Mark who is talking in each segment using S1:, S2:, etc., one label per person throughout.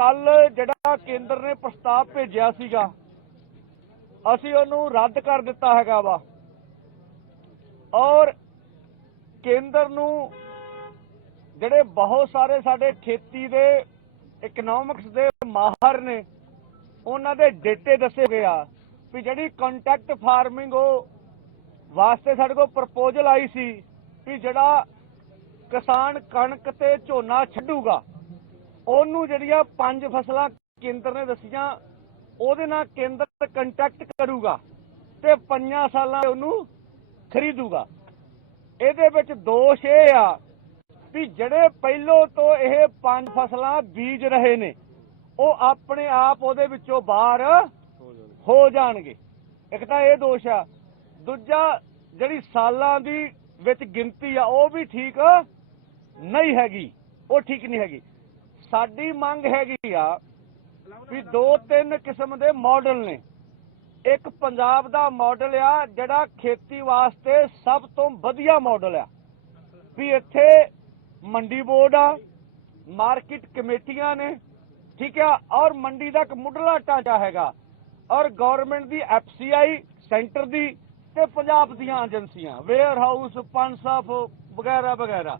S1: ਕੱਲ ਜਿਹੜਾ ਕੇਂਦਰ ਨੇ ਪ੍ਰਸਤਾਵ ਭੇਜਿਆ ਸੀਗਾ, ਅਸੀਂ ਉਹਨੂੰ ਰੱਦ ਕਰ ਦਿੱਤਾ ਹੈਗਾ ਵਾ। ਔਰ ਕੇਂਦਰ ਨੂੰ ਜਿਹੜੇ ਬਹੁਤ ਸਾਰੇ ਸਾਡੇ ਖੇਤੀ ਦੇ ਇਕਨੋਮਿਕਸ ਦੇ ਮਾਹਰ ਨੇ, ਉਹਨਾਂ ਦੇ ਡੇਟੇ ਦੱਸੇ ਗਏ ਆ ਵੀ ਜਿਹੜੀ ਕੰਟੈਕਟ ਫਾਰਮਿੰਗ ਉਹ ਵਾਸਤੇ ਸਾਡੇ ਕੋਲ ਪ੍ਰਪੋਜ਼ਲ ਆਈ ਸੀ ਵੀ ਜਿਹੜਾ ਕਿਸਾਨ ਕਣਕ ਤੇ ਝੋਨਾ ਛੱਡੂਗਾ ਉਹਨੂੰ ਜਿਹੜੀਆਂ ਪੰਜ ਫਸਲਾਂ ਕੇਂਦਰ ਨੇ ਦੱਸੀਆਂ, ਉਹਦੇ ਨਾਲ ਕੇਂਦਰ ਕੰਟੈਕਟ ਕਰੂਗਾ ਤੇ ਪੰਜਾਂ ਸਾਲਾਂ ਉਹਨੂੰ ਖਰੀਦੂਗਾ। ਇਹਦੇ ਵਿੱਚ ਦੋਸ਼ ਇਹ ਆ ਵੀ ਜਿਹੜੇ ਪਹਿਲੋਂ ਤੋਂ ਇਹ ਪੰਜ ਫਸਲਾਂ ਬੀਜ ਰਹੇ ਨੇ, ਉਹ ਆਪਣੇ ਆਪ ਉਹਦੇ ਵਿੱਚੋਂ ਬਾਹਰ ਹੋ ਜਾਣਗੇ। ਇੱਕ ਤਾਂ ਇਹ ਦੋਸ਼ ਆ। ਦੂਜਾ, ਜਿਹੜੀ ਸਾਲਾਂ ਦੀ ਵਿੱਚ ਗਿਣਤੀ ਆ, ਉਹ ਵੀ ਠੀਕ ਨਹੀਂ ਹੈਗੀ। ਉਹ ਠੀਕ ਨਹੀਂ ਹੈਗੀ। ਸਾਡੀ ਮੰਗ ਹੈਗੀ ਆ ਵੀ ਦੋ ਤਿੰਨ ਕਿਸਮ ਦੇ ਮਾਡਲ ਨੇ। ਇੱਕ ਪੰਜਾਬ ਦਾ ਮਾਡਲ ਆ, ਜਿਹੜਾ ਖੇਤੀ ਵਾਸਤੇ ਸਭ ਤੋਂ ਵਧੀਆ ਮਾਡਲ ਆ। ਵੀ ਇੱਥੇ ਮੰਡੀ ਬੋਰਡ ਆ, ਮਾਰਕੀਟ ਕਮੇਟੀਆਂ ਨੇ, ਠੀਕ ਆ, ਔਰ ਮੰਡੀ ਦਾ ਇੱਕ ਮੁੱਢਲਾ ਢਾਂਚਾ ਹੈਗਾ। ਔਰ ਗਵਰਨਮੈਂਟ ਦੀ ਐਫਸੀਆਈ ਸੈਂਟਰ ਦੀ ਤੇ ਪੰਜਾਬ ਦੀਆਂ ਏਜੰਸੀਆਂ ਵੇਅਰ ਹਾਊਸ ਪੰਸਾਫ ਵਗੈਰਾ ਵਗੈਰਾ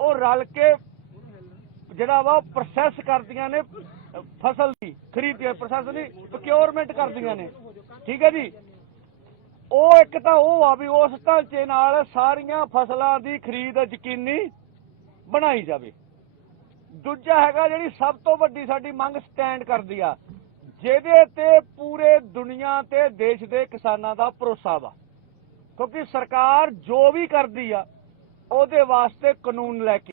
S1: ਉਹ ਰਲ ਕੇ ਜਿਹੜਾ ਵਾ ਪ੍ਰੋਸੈਸ ਕਰਦੀਆਂ ਨੇ, ਫਸਲ ਦੀ, ਖਰੀਦ ਪ੍ਰੋਸੈਸ ਦੀ ਪ੍ਰੋਕਿਉਰਮੈਂਟ ਕਰਦੀਆਂ ਨੇ। ਠੀਕ ਹੈ ਜੀ? ਉਹ ਇੱਕ ਤਾਂ ਉਹ ਆ ਵੀ ਉਸ ਢਾਂਚੇ ਨਾਲ ਸਾਰੀਆਂ ਫਸਲਾਂ ਦੀ ਖਰੀਦ ਯਕੀਨੀ ਬਣਾਈ ਜਾਵੇ। ਦੂਜਾ ਹੈਗਾ ਜਿਹੜੀ ਸਭ ਤੋਂ ਵੱਡੀ ਸਾਡੀ ਮੰਗ ਸਟੈਂਡ ਕਰਦੀ ਆ, ਜਿਹਦੇ ਤੇ ਪੂਰੇ ਦੁਨੀਆ ਤੇ ਦੇਸ਼ ਦੇ ਕਿਸਾਨਾਂ ਦਾ ਭਰੋਸਾ ਵਾ। ਕਿਉਂਕਿ ਸਰਕਾਰ ਜੋ ਵੀ ਕਰਦੀ ਆ, ਉਹਦੇ ਵਾਸਤੇ ਕਾਨੂੰਨ ਲੈ ਕੇ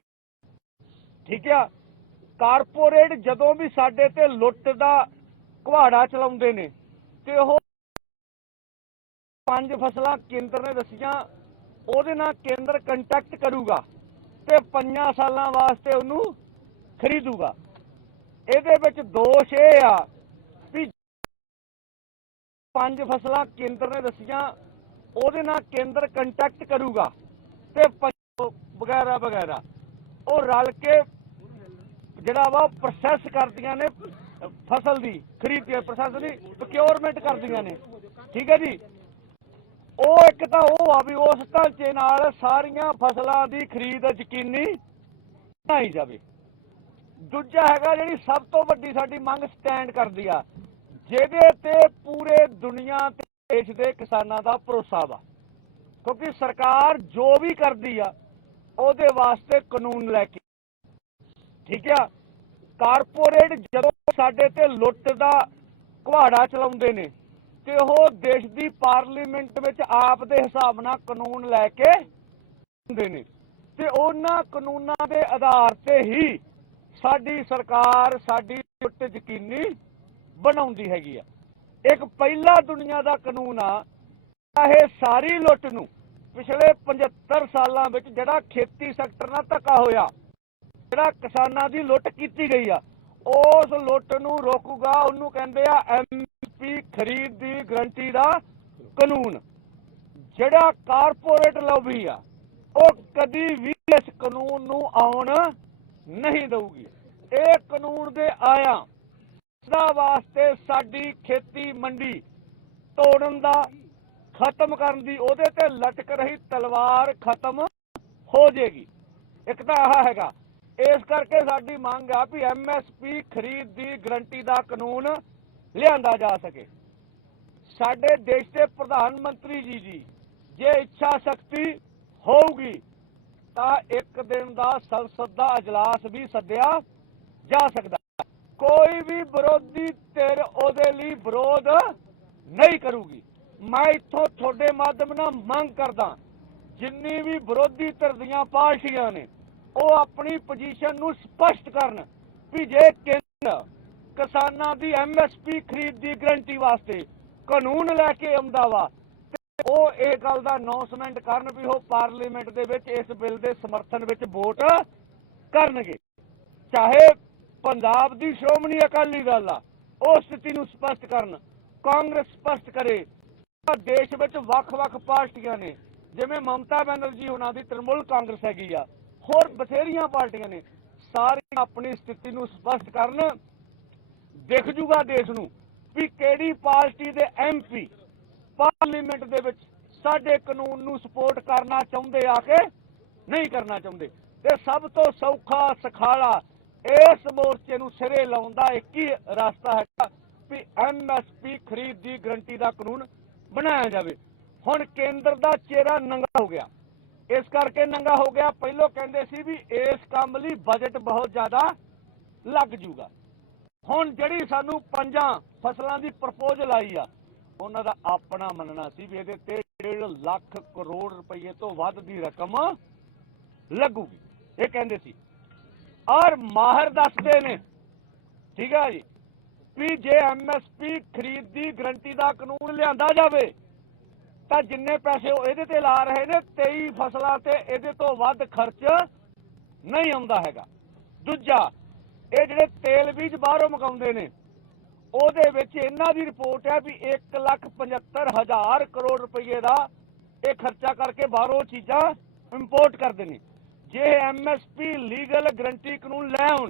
S1: ਠੀਕ ਆ? ਕਾਰਪੋਰੇਟ ਜਦੋਂ ਵੀ ਸਾਡੇ ਤੇ ਲੁੱਟ ਦਾ ਕੁਹਾੜਾ ਚਲਾਉਂਦੇ ਨੇ, ਤੇ ਉਹ ਪੰਜ ਫਸਲਾਂ ਕੇਂਦਰ ਨੇ ਦੱਸੀਆਂ, ਉਹਦੇ ਨਾਲ ਕੇਂਦਰ ਕੰਟੈਕਟ ਕਰੂਗਾ ਤੇ ਪੰਜਾਂ ਸਾਲਾਂ ਵਾਸਤੇ ਉਹਨੂੰ ਖਰੀਦੂਗਾ। ਇਹਦੇ ਵਿੱਚ ਦੋਸ਼ ਇਹ ਆ ਵੀ ਪੰਜ ਫਸਲਾਂ ਕੇਂਦਰ ਨੇ ਦੱਸੀਆਂ, ਉਹਦੇ ਨਾਲ ਕੇਂਦਰ ਕੰਟੈਕਟ ਕਰੂਗਾ ਤੇ ਵਗੈਰਾ ਵਗੈਰਾ। ਉਹ ਰਲ ਕੇ ਜਿਹੜਾ ਵਾ ਪ੍ਰੋਸੈਸ ਕਰਦੀਆਂ ਨੇ, ਫਸਲ ਦੀ, ਖਰੀਦ ਪ੍ਰੋਸੈਸ ਦੀ ਪ੍ਰੋਕਿਉਰਮੈਂਟ ਕਰਦੀਆਂ ਨੇ। ਠੀਕ ਹੈ ਜੀ? ਉਹ ਇੱਕ ਤਾਂ ਉਹ ਆ ਵੀ ਉਸ ਢਾਂਚੇ ਨਾਲ ਸਾਰੀਆਂ ਫਸਲਾਂ ਦੀ ਖਰੀਦ ਯਕੀਨੀ ਬਣਾਈ ਜਾਵੇ। ਦੂਜਾ ਹੈਗਾ ਜਿਹੜੀ ਸਭ ਤੋਂ ਵੱਡੀ ਸਾਡੀ ਮੰਗ ਸਟੈਂਡ ਕਰਦੀ ਆ, ਜਿਹਦੇ ਤੇ ਪੂਰੇ ਦੁਨੀਆ ਤੇ ਦੇਸ਼ ਦੇ ਕਿਸਾਨਾਂ ਦਾ ਭਰੋਸਾ ਵਾ। ਕਿਉਂਕਿ ਸਰਕਾਰ ਜੋ ਵੀ ਕਰਦੀ ਆ ਉਹਦੇ ਵਾਸਤੇ ਕਾਨੂੰਨ ਲੈ ਕੇ। ਠੀਕ ਆ? ਕਾਰਪੋਰੇਟ ਜਦੋਂ ਸਾਡੇ ਤੇ ਲੁੱਟ ਦਾ ਕੁਹਾੜਾ ਚਲਾਉਂਦੇ ਨੇ ਤੇ ਉਹ ਦੇਸ਼ ਦੀ ਪਾਰਲੀਮੈਂਟ ਵਿੱਚ ਆਪ ਦੇ ਹਿਸਾਬ ਨਾਲ ਕਾਨੂੰਨ ਲੈ ਕੇ ਹੁੰਦੇ ਨੇ ਤੇ ਉਹਨਾਂ ਕਾਨੂੰਨਾਂ ਦੇ ਆਧਾਰ ਤੇ ਹੀ ਸਾਡੀ ਸਰਕਾਰ ਸਾਡੀ ਲੁੱਟ ਯਕੀਨੀ ਬਣਾਉਂਦੀ ਹੈਗੀ ਆ। ਇੱਕ ਪਹਿਲਾ ਦੁਨੀਆ ਦਾ ਕਾਨੂੰਨ ਆ ਇਹ ਸਾਰੀ ਲੁੱਟ ਨੂੰ ਪਿਛਲੇ 75 ਸਾਲਾਂ ਵਿੱਚ ਜਿਹੜਾ ਖੇਤੀ ਸੈਕਟਰ ਨਾਲ ਧੱਕਾ ਹੋਇਆ, ਜਿਹੜਾ ਕਿਸਾਨਾਂ ਦੀ ਲੁੱਟ ਕੀਤੀ ਗਈ ਆ, ਉਸ ਲੁੱਟ ਨੂੰ ਰੋਕੂਗਾ, ਉਹਨੂੰ ਕਹਿੰਦੇ ਆ ਐਮਪੀ ਖਰੀਦ ਦੀ ਗਰੰਟੀ ਦਾ ਕਾਨੂੰਨ। ਜਿਹੜਾ ਕਾਰਪੋਰੇਟ ਲੌਬੀ ਆ, ਉਹ ਕਦੀ ਵੀ ਇਸ ਕਾਨੂੰਨ ਨੂੰ ਆਉਣ ਨਹੀਂ ਦਊਗੀ। ਇਹ ਕਾਨੂੰਨ ਦੇ ਆਇਆ ਸਦਾ ਵਾਸਤੇ ਸਾਡੀ ਖੇਤੀ ਮੰਡੀ ਤੋੜਨ ਦਾ ਖਤਮ ਕਰਨ ਦੀ, ਉਹਦੇ ਤੇ ਲਟਕ ਰਹੀ ਤਲਵਾਰ ਖਤਮ ਹੋ ਜਾਏਗੀ। ਇੱਕ ਤਾਂ ਆਹ ਹੈਗਾ, ਇਸ ਕਰਕੇ ਸਾਡੀ ਮੰਗ ਆ ਵੀ ਐਮਐਸਪੀ ਖਰੀਦ ਦੀ ਗਰੰਟੀ ਦਾ ਕਾਨੂੰਨ ਲਿਆਂਦਾ ਜਾ ਸਕੇ। ਸਾਡੇ ਦੇਸ਼ ਦੇ ਪ੍ਰਧਾਨ ਮੰਤਰੀ ਜੀ ਜੀ ਜੇ ਇੱਛਾ ਸ਼ਕਤੀ ਹੋਊਗੀ, ਤਾਂ ਇੱਕ ਦਿਨ ਦਾ ਸੰਸਦ ਦਾ ਅਜਲਾਸ ਵੀ ਸੱਦਿਆ ਜਾ ਸਕਦਾ। ਕੋਈ ਵੀ ਵਿਰੋਧੀ ਧਿਰ ਉਹਦੇ ਲਈ ਵਿਰੋਧ ਨਹੀਂ ਕਰੂਗੀ। ਮੈਂ ਇੱਥੋਂ ਤੁਹਾਡੇ ਮਾਧਿਅਮ ਨਾਲ ਮੰਗ ਕਰਦਾ ਜਿੰਨੀ ਵੀ ਵਿਰੋਧੀ ਧਿਰ ਦੀਆਂ ਪਾਰਟੀਆਂ ਨੇ, ਉਹ ਆਪਣੀ ਪੋਜੀਸ਼ਨ ਨੂੰ ਸਪਸ਼ਟ ਕਰਨ ਵੀ ਜੇ ਕੇਂਦਰ ਕਿਸਾਨਾਂ ਦੀ ਐਮਐਸਪੀ ਖਰੀਦ ਦੀ ਗਰੰਟੀ ਵਾਸਤੇ ਕਾਨੂੰਨ ਲੈ ਕੇ ਆਉਂਦਾ ਵਾ ਉਹ ਇਹ ਗੱਲ ਦਾ ਅਨਾਉਂਸਮੈਂਟ ਕਰਨ ਵੀ ਉਹ ਪਾਰਲੀਮੈਂਟ ਦੇ ਵਿੱਚ ਇਸ ਬਿੱਲ ਦੇ ਸਮਰਥਨ ਵਿੱਚ ਵੋਟ ਕਰਨਗੇ। ਚਾਹੇ ਪੰਜਾਬ ਦੀ ਸ਼੍ਰੋਮਣੀ ਅਕਾਲੀ ਦਲ ਆ, ਉਹ ਸਥਿਤੀ ਨੂੰ ਸਪਸ਼ਟ ਕਰਨ, ਕਾਂਗਰਸ ਸਪਸ਼ਟ ਕਰੇ ਦੇਸ਼ ਵਿੱਚ ਵੱਖ-ਵੱਖ ਪਾਰਟੀਆਂ ਨੇ, ਜਿਵੇਂ ਮਮਤਾ ਬੈਨਰਜੀ ਉਹਨਾਂ ਦੀ ਤ੍ਰਿਣਮੂਲ ਕਾਂਗਰਸ ਹੈਗੀ ਆ, ਹੋਰ ਬਥੇਰੀਆਂ ਪਾਰਟੀਆਂ ਨੇ, ਸਾਰੀਆਂ ਆਪਣੀ ਸਥਿਤੀ ਨੂੰ ਸਪਸ਼ਟ ਕਰਨ, ਦੇਖ ਜੂਗਾ ਦੇਸ਼ ਨੂੰ ਵੀ ਕਿਹੜੀ ਪਾਰਟੀ ਦੇ ਐਮਪੀ ਪਾਰਲੀਮੈਂਟ ਦੇ ਵਿੱਚ ਸਾਡੇ ਕਾਨੂੰਨ ਨੂੰ ਸਪੋਰਟ ਕਰਨਾ ਚਾਹੁੰਦੇ ਆ ਕੇ ਨਹੀਂ ਕਰਨਾ ਚਾਹੁੰਦੇ। ਤੇ ਸਭ ਤੋਂ ਸੌਖਾ ਸਖਾਲਾ ਇਸ ਮੋਰਚੇ ਨੂੰ ਸਿਰੇ ਲਾਉਣ ਦਾ ਇੱਕ ਹੀ ਰਸਤਾ ਹੈ ਵੀ ਐਮਐਸਪੀ ਖਰੀਦ ਦੀ ਗਰੰਟੀ ਦਾ ਕਾਨੂੰਨ ਬਣਾਇਆ ਜਾਵੇ। ਹੁਣ ਕੇਂਦਰ ਦਾ ਚਿਹਰਾ ਨੰਗਾ ਹੋ ਗਿਆ। ਇਸ ਕਰਕੇ ਨੰਗਾ ਹੋ ਗਿਆ। ਪਹਿਲਾਂ ਕਹਿੰਦੇ ਸੀ ਵੀ ਇਸ ਕੰਮ ਲਈ ਬਜਟ ਬਹੁਤ ਜ਼ਿਆਦਾ ਲੱਗ ਜੂਗਾ। ਹੁਣ ਜਿਹੜੀ ਸਾਨੂੰ ਪੰਜਾਂ ਫਸਲਾਂ ਦੀ ਪ੍ਰਪੋਜ਼ਲ ਆਈ ਆ, ਉਹਨਾਂ ਦਾ ਆਪਣਾ ਮੰਨਣਾ ਸੀ ਵੀ ਇਹਦੇ ਤੇ 1.5 ਲੱਖ ਕਰੋੜ ਰੁਪਏ ਤੋਂ ਵੱਧ ਦੀ ਰਕਮ ਲੱਗੂਗੀ। ਇਹ ਕਹਿੰਦੇ ਸੀ। ਔਰ ਮਾਹਰ ਦੱਸਦੇ ਨੇ। ਠੀਕ ਹੈ ਜੀ। ਵੀ ਜੇ ਐਮਐਸਪੀ ਖਰੀਦ ਦੀ ਗਰੰਟੀ ਦਾ ਕਾਨੂੰਨ ਲਿਆਂਦਾ ਜਾਵੇ, ਤਾਂ ਜਿੰਨੇ ਪੈਸੇ ਉਹ ਇਹਦੇ ਤੇ ਲਾ ਰਹੇ ਨੇ 23 ਫਸਲਾਂ ਤੇ ਇਹਦੇ ਤੋਂ ਵੱਧ ਖਰਚ ਨਹੀਂ ਆਉਂਦਾ ਹੈਗਾ। ਦੂਜਾ, ਇਹ ਜਿਹੜੇ ਤੇਲ ਬੀਜ ਬਾਹਰੋਂ ਮਗਾਉਂਦੇ ਨੇ, ਉਹਦੇ ਵਿੱਚ ਇਹਨਾਂ ਦੀ ਰਿਪੋਰਟ ਹੈ ਵੀ 175000 ਕਰੋੜ ਰੁਪਏ ਦਾ ਇਹ ਖਰਚਾ ਕਰਕੇ ਬਾਹਰੋਂ ਚੀਜ਼ਾਂ ਇੰਪੋਰਟ ਕਰਦੇ ਨੇ। ਜੇ ਐਮਐਸਪੀ ਲੀਗਲ ਗਰੰਟੀ ਕਾਨੂੰਨ ਲੈ ਆਉਣ